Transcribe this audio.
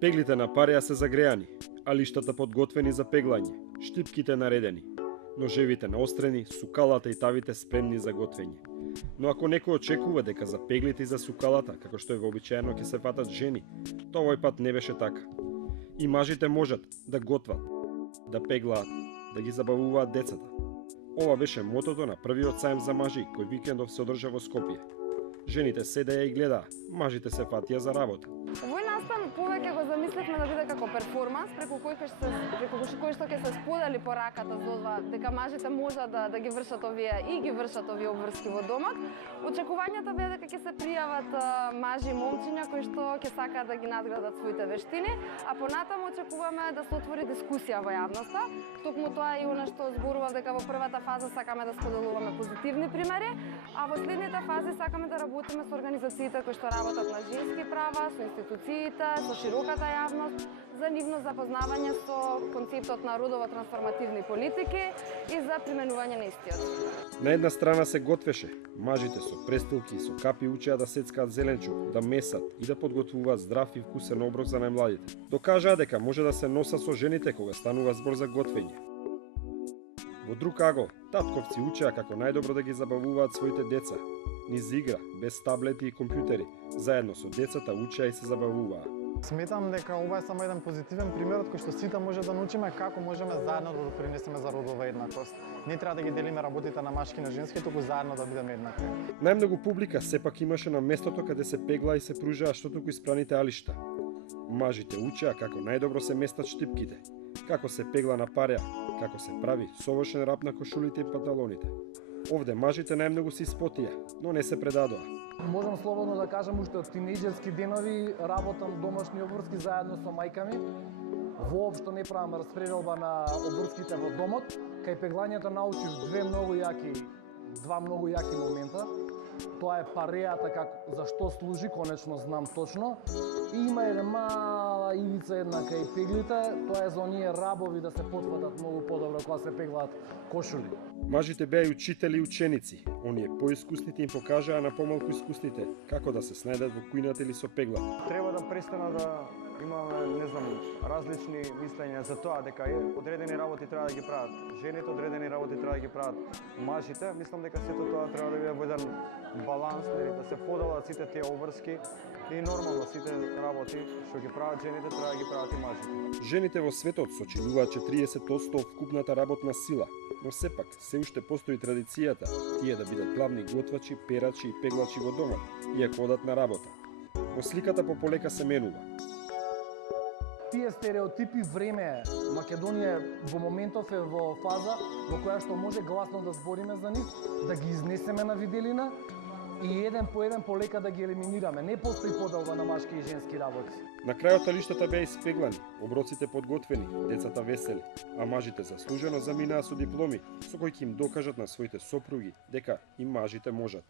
Пеглите на пареа се загреани, а лиштата подготвени за пеглање, штипките наредени, ножевите наострени, сукалата и тавите спремни за готвење. Но ако некој очекува дека за пеглите и за сукалата, како што е вообичаено ќе се фатат жени, тоа овој пат не беше така. И мажите можат да готват, да пеглаат, да ги забавуваат децата. Ова беше мотото на првиот сајм за мажи кој викендов се одржа во Скопје. Жените седеја и гледаа, мажите се фатија за работа. Овој настан повеќе го замисливме да биде како перформанс преку кој што ќе се сподели пораката за ова дека мажите можат да ги вршат овие обврски во домот. Очекувањата беа дека ќе се пријават мажи и момчиња кои што ќе сакаат да ги надградат своите вештини, а понатаму очекуваме да се отвори дискусија во јавноста. Токму тоа е она што зборував дека во првата фаза сакаме да споделуваме позитивни примери, а во следните фази сакаме да работиме со организациите кои што работат на женски права, со институциите, со широката јавност, за нивно запознавање со концептот на родово-трансформативни политики и за применување на истиот. На една страна се готвеше, мажите со престилки и со капи учеа да сецкаат зеленчук, да месат и да подготвуваат здрав и вкусен оброк за најмладите. Докажаа дека може да се носа со жените кога станува збор за готвење. Во друг агол, татковци учеа како најдобро да ги забавуваат своите деца, низ игра, без таблети и компјутери, заедно со децата учеа и се забавуваа. Сметам дека ова е само еден позитивен пример од кој што сите може да научиме како можеме заедно да допринесеме за родова еднаквост. Не треба да ги делиме работите на машки и на женски, туку заедно да бидеме еднакви. Најмногу публика сепак имаше на местото каде се пегла и се пружаа штотуку испраните алишта. Мажите учеа како најдобро се местат штипките, како се пегла на пареа, како се прави совршен рап на кошулите и панталоните. Овде мажите најмногу се испотија, но не се предадоа. Можам слободно да кажам уште од тинејџерски денови работам домашни обврски заедно со мајка ми. Воопшто не правам распределба на обврските во домот. Кај пеглањето научив два многу јаки момента. Тоа е пареата, за што служи, конечно знам точно. И има една мала ивица една кај пеглите, тоа е за оние рабови да се потватат многу подобро кога се пеглаат кошули. Мажите беа и учители и ученици. Оние поискусните им покажаа на помалку искусните како да се снајдат во кујната или со пеглата. Треба да престана да имаме, различни мислења за тоа дека одредени работи треба да ги прават жените, одредени работи треба да ги прават мажите. Мислам дека сето тоа треба да биде во еден баланс, да се поделат сите тие обврски и нормално сите работи што ги прават жените треба да ги прават и мажите. Жените во светот сочинуваат 40% од вкупната работна сила, но сепак се уште постои традицијата тие да бидат главни готвачи, перачи и пеглачи во домот, иако одат на работа. Во сликата пополека се менува. Тие стереотипи време Македонија во моментов е во фаза во која што може гласно да збориме за нив, да ги изнесеме на виделина и еден по еден полека да ги елиминираме. Не постои поделба на машки и женски работи. На крајот алиштата беа испеглани, оброците подготвени, децата весели, а мажите заслужено заминаа со дипломи со кои ќе им докажат на своите сопруги дека и мажите можат.